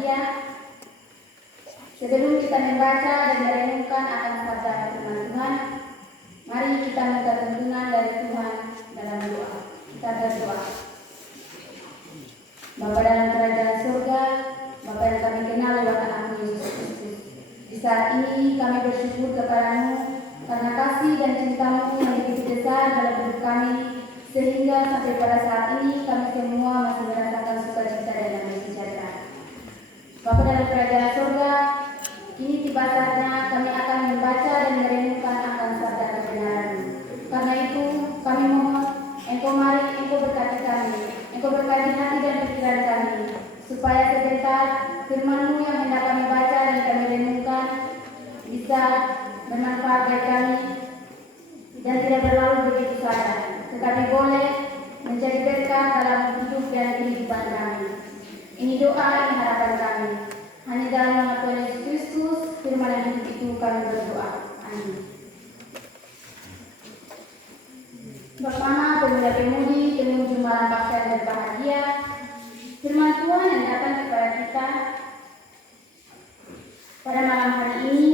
berbahagia. Sebelum kita membaca dan merenungkan akan sabda firman Tuhan, mari kita minta tuntunan dari Tuhan dalam doa. Kita berdoa. Bapa dalam kerajaan surga, Bapa yang kami kenal lewat anakmu Yesus Kristus. Di saat ini kami bersyukur kepadamu karena kasih dan cintamu yang begitu besar dalam hidup kami, sehingga sampai pada saat ini kami semua masih merasakan sukacita dan damai sejahtera. Bapa dalam kerajaan surga, kini tiba saatnya kami akan membaca dan merenungkan akan sabda kebenaran. Karena itu kami mohon Engkau mari Engkau berkati kami, Engkau berkati hati dan pikiran kami, supaya sebentar firman-Mu yang hendak kami baca dan kami renungkan bisa bermanfaat bagi kami dan tidak berlalu begitu saja, tetapi boleh menjadi berkat dalam hidup dan kehidupan kami. Ini doa, ini harapan kami. Hanya dalam nama Tuhan Yesus Kristus, firman yang hidup itu kami berdoa. Amin. Bersama pemuda-pemudi pengunjung malam paksa yang berbahagia, firman Tuhan yang datang kepada kita pada malam hari ini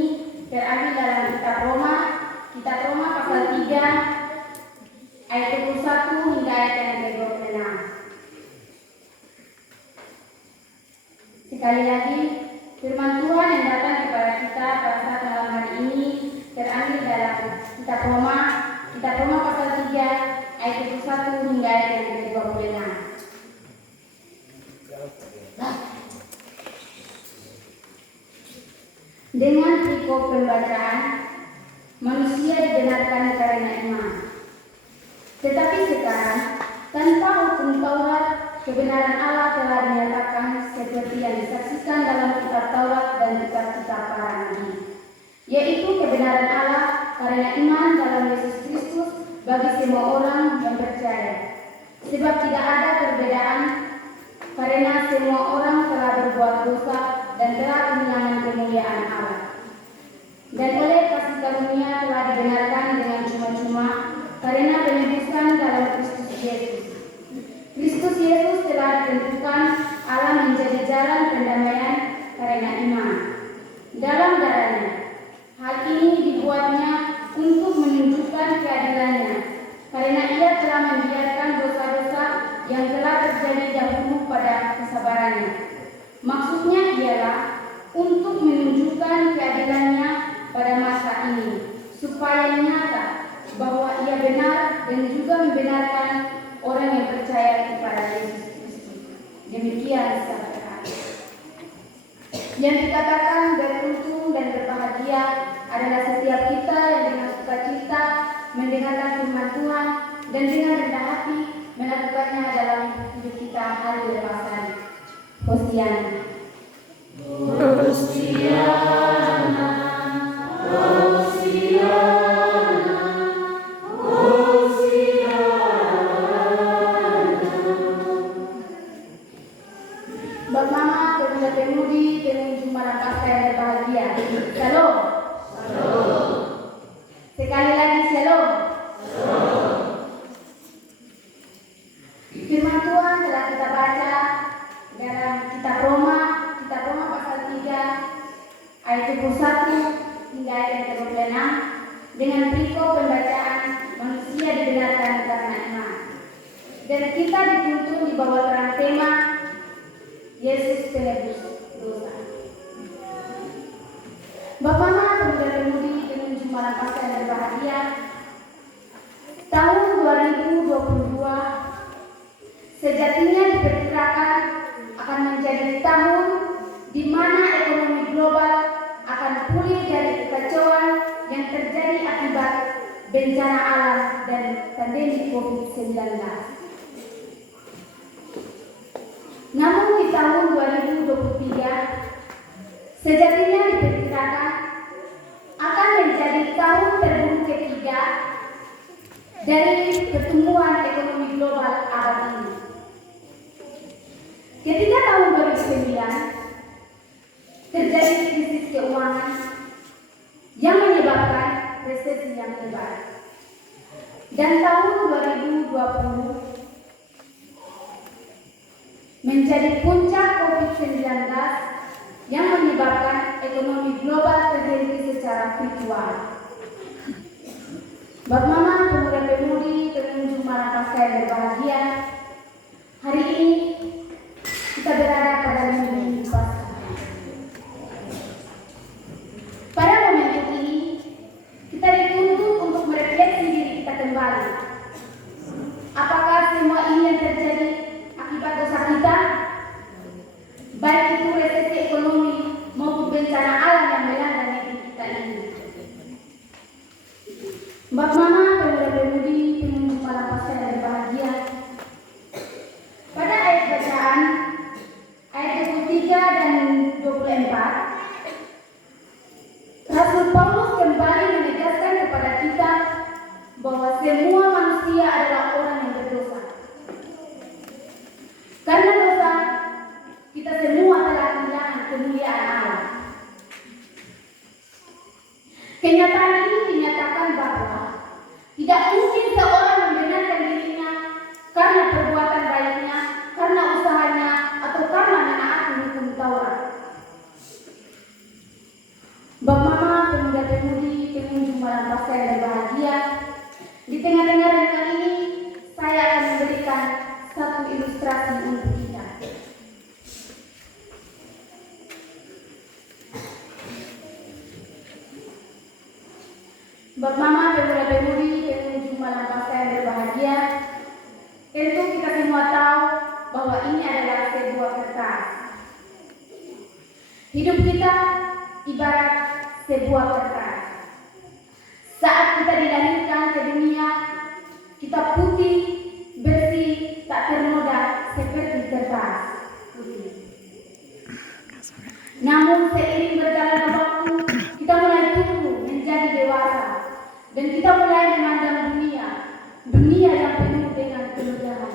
terambil dalam kitab Roma pasal 3 ayat 21 hingga ayat yang ke-26. Sekali lagi, firman Tuhan yang datang kepada kita pada saat malam hari ini terambil dalam kitab Roma pasal 3 ayat 21 hingga ayat yang ke-26. Dengan perikop pembacaan, manusia dibenarkan karena iman. Tetapi sekarang, tanpa hukum Taurat, kebenaran Allah telah dinyatakan seperti yang disaksikan dalam kitab Taurat dan kitab-kitab para nabi, yaitu kebenaran Allah karena iman dalam Yesus Kristus bagi semua orang yang percaya. Sebab tidak ada perbedaan, karena semua orang telah berbuat dosa dan telah kehilangan kemuliaan Allah. Dan oleh kasih karunia telah dibenarkan dengan cuma-cuma karena penebusan dalam Kristus Yesus. Kristus Yesus telah ditentukan Allah menjadi jalan pendamaian karena iman dalam darahnya. Hal ini dibuatnya untuk menunjukkan keadilannya, karena ia telah membiarkan dosa-dosa yang telah terjadi dahulu pada kesabarannya. Maksudnya ialah untuk menunjukkan keadilannya pada masa ini, supaya nyata bahwa ia benar dan juga membenarkan orang yang percaya kepada Yesus Kristus. Demikian sabda. Yang dikatakan beruntung dan berbahagia adalah setiap kita yang dengan sukacita mendengarkan firman Tuhan dan dengan rendah hati melakukannya dalam hidup kita hari lepasan. Hosiana. Hosiana, Hosiana, Hosiana. Bersama pemuda-pemudi pengunjung malam paksa yang berbahagia. Shalom. Shalom. Sekali lagi shalom. Shalom. Firman Tuhan telah kita baca dalam kitab Roma pasal 3 ayat 21 hingga ayat yang ke-26 dengan perikop pembacaan manusia dibenarkan karena iman. Dan kita dituntun di bawah terang tema Yesus penebus dosa. Bapak-bapak, pemuda-pemudi pengunjung malam paksa yang berbahagia, tahun 2022 sejatinya diperkirakan akan menjadi tahun di mana ekonomi global akan pulih dari kekacauan yang terjadi akibat bencana alam dan pandemi COVID-19. Namun di tahun 2023 sejatinya diperkirakan akan menjadi tahun terburuk ketiga dari pertumbuhan ekonomi global abad ini. Ketika tahun 2009 terjadi krisis keuangan yang menyebabkan resesi yang hebat, dan tahun 2020 menjadi puncak COVID-19 yang menyebabkan ekonomi global terhenti secara virtual. Bapak Mama, pemuda-pemudi, pengunjung malam pasca yang berbahagia, hari ini kita berada pada minggu Paskah. Pada momentum ini, kita dituntut untuk merefleksi diri kita kembali. Apakah semua ini yang terjadi akibat dosa kita? Baik itu resesi ekonomi maupun bencana alam yang melanda negeri kita ini. Bapak Mama, pemuda-pemudi, pengunjung malam pasca yang berbahagia, pada ayat bacaan ayat 23 dan 24, Rasul Paulus kembali menegaskan kepada kita bahwa semua manusia adalah orang yang berdosa. Karena dosa, kita semua telah kehilangan kemuliaan Allah. Kenyataan ini dinyatakan bahwa tidak mungkin seorang membenarkan dirinya karena perbuatan baiknya, karena usahanya, atau karena menaati hukum Taurat. Bapak Mama, pemuda-pemudi, pengunjung malam pasca yang berbahagia, di tengah-tengah renungan ini saya akan memberikan satu ilustrasi untuk kita. Bapak Mama, pemuda-pemudi, pengunjung malam pasca yang berbahagia, tentu kita semua tahu bahwa ini adalah sebuah kertas. Hidup kita ibarat sebuah kertas. Saat kita dilahirkan ke dunia, kita putih, bersih, tak ternoda seperti kertas putih. Namun seiring berjalannya waktu, kita mulai tumbuh menjadi dewasa dan kita mulai memandang dunia yang penuh dengan kemudahan.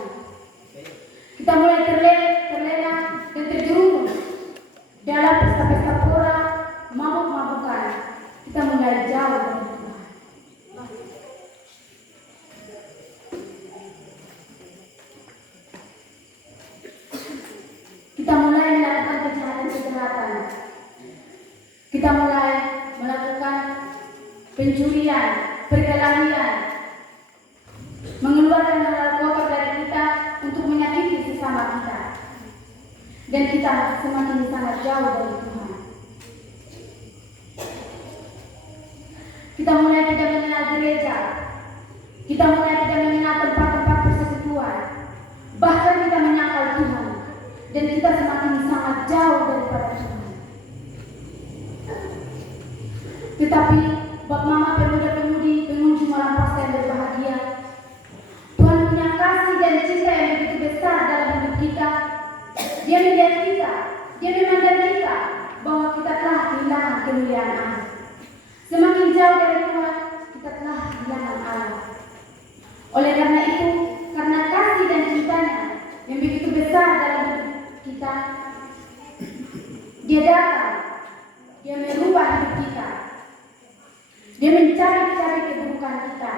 Kita mulai terlena dan terjerumus dalam pesta-pesta pora, mabuk-mabukan. Kita mulai jauh dari Tuhan. Kita mulai melakukan kejahatan-kejahatan. Kita mulai melakukan pencurian, perkelahian, mengeluarkan hal kotor dari kita untuk menyakiti sesama kita. Dan kita semakin sangat jauh dari Tuhan. Kita mulai tidak mengenal gereja. Kita mulai tidak mengenal tempat-tempat persekutuan. Bahkan kita menyangkal Tuhan. Dan kita semakin sangat jauh daripada Tuhan. Tetapi Bapak Mama, pemuda-pemudi, pengunjung malam pasca yang berbahagia, Tuhan punya kasih dan cinta yang begitu besar dalam hidup kita. Dia melihat kita, dia memandang kita bahwa kita telah kehilangan kemuliaan Allah. Semakin jauh dari Tuhan, kita telah kehilangan Allah. Oleh karena itu, karena kasih dan cintanya yang begitu besar dalam hidup kita, dia datang, dia merubah hidup kita, dia mencari-cari keburukan kita.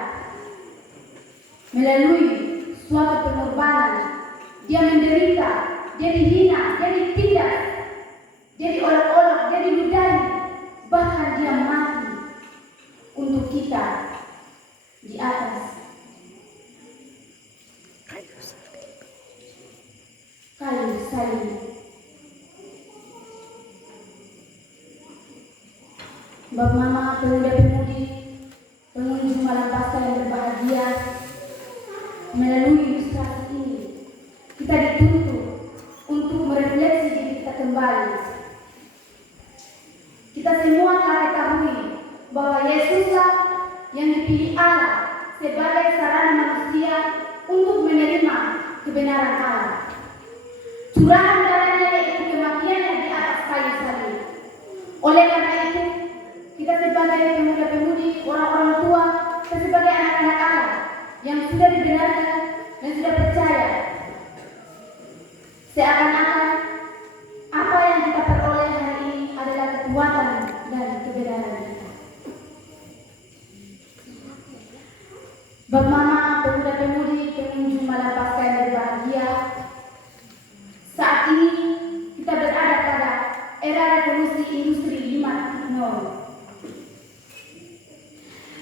Melalui suatu pengorbanan, dia menderita, dia dihina, dia ditindas, dia diolok-olok, dia diludahi, bahkan dia mati untuk kita di atas kayu salib. Bapak Mama, pemuda-pemudi, pengunjung malam pasca yang berbahagia, melalui ilustrasi ini kita dituntut untuk merefleksi diri kita kembali. Kita semua telah ketahui bahwa Yesuslah yang dipilih Allah sebagai sarana manusia untuk menerima kebenaran Allah. Curahan darahnya yaitu kematiannya di atas kayu salib. Oleh karena itu, kita sebagai pemuda-pemudi, orang-orang tua, kita sebagai anak-anak Allah yang sudah dibenarkan dan sudah percaya, seakan-akan apa yang kita peroleh hari ini adalah kekuatan dan kebenaran kita. Bapak Mama, pemuda-pemudi, pengunjung malam pasca yang berbahagia, saat ini kita berada pada era revolusi industri 5.0.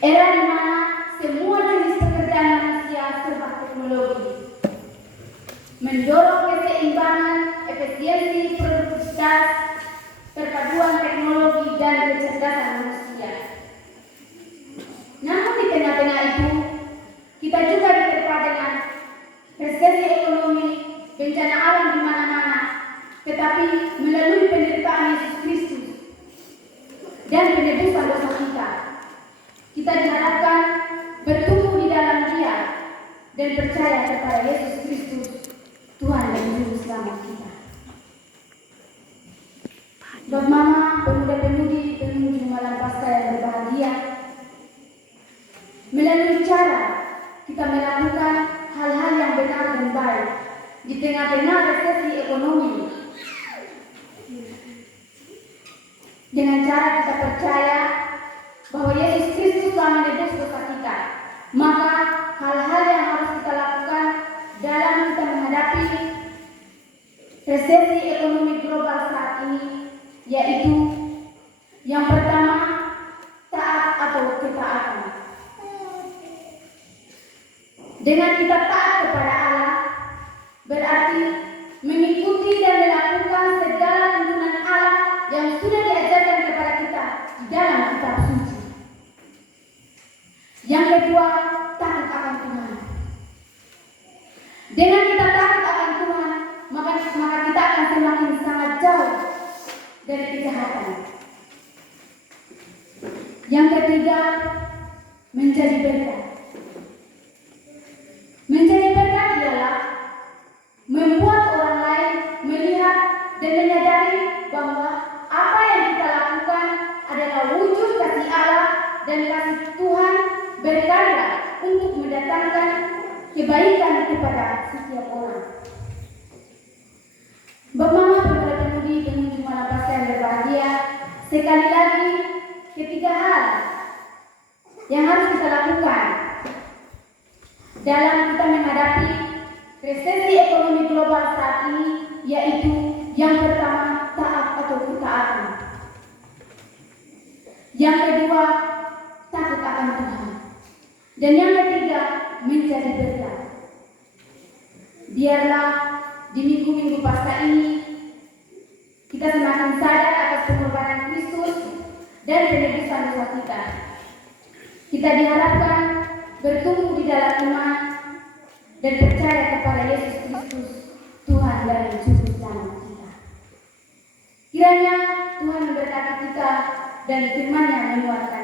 Era di mana semua jenis pekerjaan manusia serba teknologi. Mendorong keseimbangan, efisiensi, produktivitas, perpaduan teknologi dan kecerdasan manusia. Namun di tengah-tengah itu, kita juga diterpa dengan resesi ekonomi, bencana alam di mana-mana, tetapi melalui penderitaan Yesus Kristus dan penebusan dosa kita diharapkan bertumbuh di dalam Dia dan percaya kepada Yesus Kristus, Tuhan dan Juru Selamat kita. Bapak Mama, pemuda-pemudi pengunjung malam Paskah yang berbahagia, melalui cara kita melakukan hal-hal yang benar dan baik di tengah-tengah resesi ekonomi, dengan cara kita percaya bahwa Yesus Kristus telah menebus dosa kita, maka hal-hal yang harus kita lakukan dalam kita menghadapi resesi ekonomi global saat ini, yaitu yang pertama, taat atau ketaatan. Dengan kita taat kepada Allah, berarti mengikuti dan melakukan segala tuntunan Allah yang sudah diajarkan kepada kita di dalam kitab suci. Yang kedua, takut akan Tuhan. Dengan kita takut akan Tuhan, maka kita akan semakin sangat jauh dari kejahatan. Yang ketiga, menjadi berkat. Menjadi berkat ialah membuat orang lain melihat dan menyadari bahwa apa yang kita lakukan adalah wujud kasih Allah dan kasih Tuhan berkarya untuk mendatangkan kebaikan kepada setiap orang. Bapak Mama, pemuda-pemudi pengunjung malam Paskah yang berbahagia, sekali lagi ketiga hal yang harus kita lakukan dalam kita menghadapi resesi ekonomi global saat ini, yaitu yang pertama, taat atau ketaatan. Yang kedua, takut akan Tuhan. Dan yang ketiga, menjadi berkat. Biarlah di minggu-minggu Paskah ini kita semakin sadar atas pengorbanan Kristus dan penebusan dosa kita. Kita diharapkan bertumbuh di dalam iman dan percaya kepada Yesus Kristus, Tuhan dan Juru Selamat kita. Kiranya Tuhan memberkati kita dan firman-Nya menguatkan